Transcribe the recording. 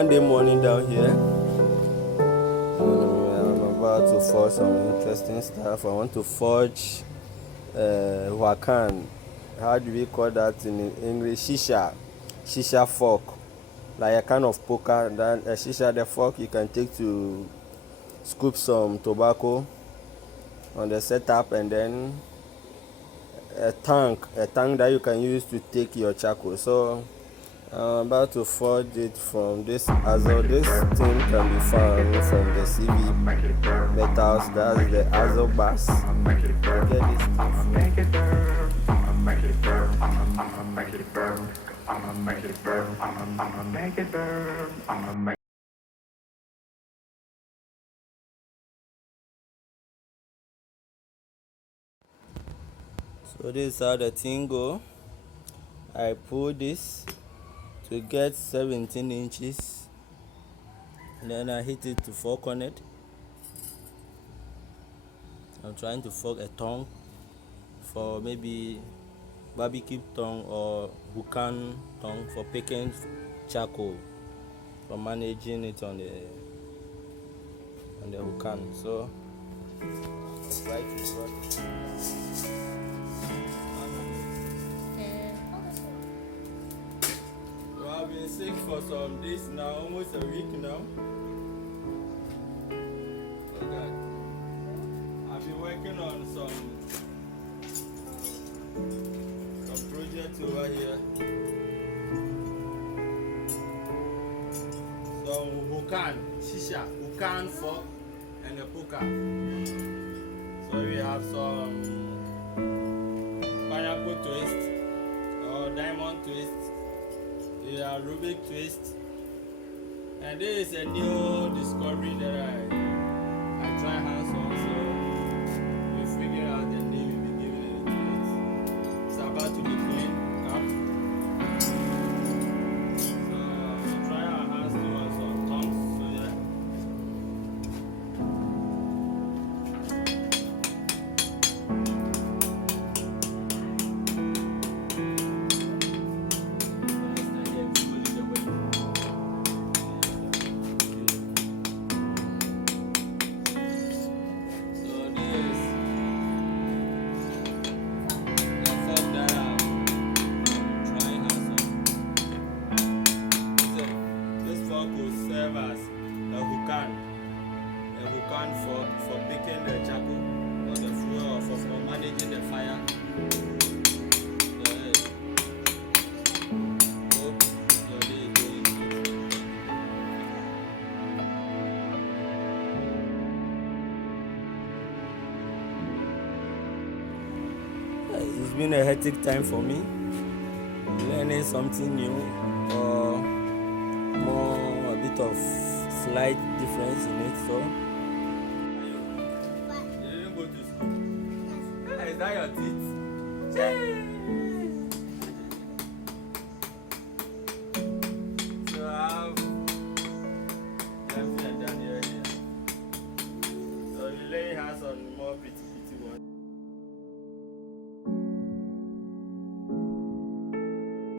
Monday morning down here. I'm about to forge some interesting stuff. I want to forge wakan. How do we call that in English? Shisha fork, like a kind of poker. Then a shisha, the fork you can take to scoop some tobacco on the setup, and then a tank that you can use to take your charcoal. So I'm about to forge it from this azo. This thing can be found from the CV metals. That's the azo bus. Get this thing. So this is how the thing go. I pull this to get 17 inches, and then I hit it to fork on it. I'm trying to fork a tongue for maybe barbecue tongue or Hookah tongue for picking charcoal, for managing it on the Hookah. So I try to fork. I've been sick for some days now, almost a week now. Okay. I've been working on some projects over here. Some Hookah fork and a poker. So we have some pineapple twist or diamond twist. We have Rubik twist, and this is a new discovery that I try hands on, so we figure out the name we'll be giving it to it. It's about to be cleaned up. So we try our hands to on some tongs, so yeah. For picking the charcoal or the fuel, or for managing the fire. It's been a hectic time for me, learning something new, or a bit of slight difference in it. So you didn't go to school. Is that your teeth?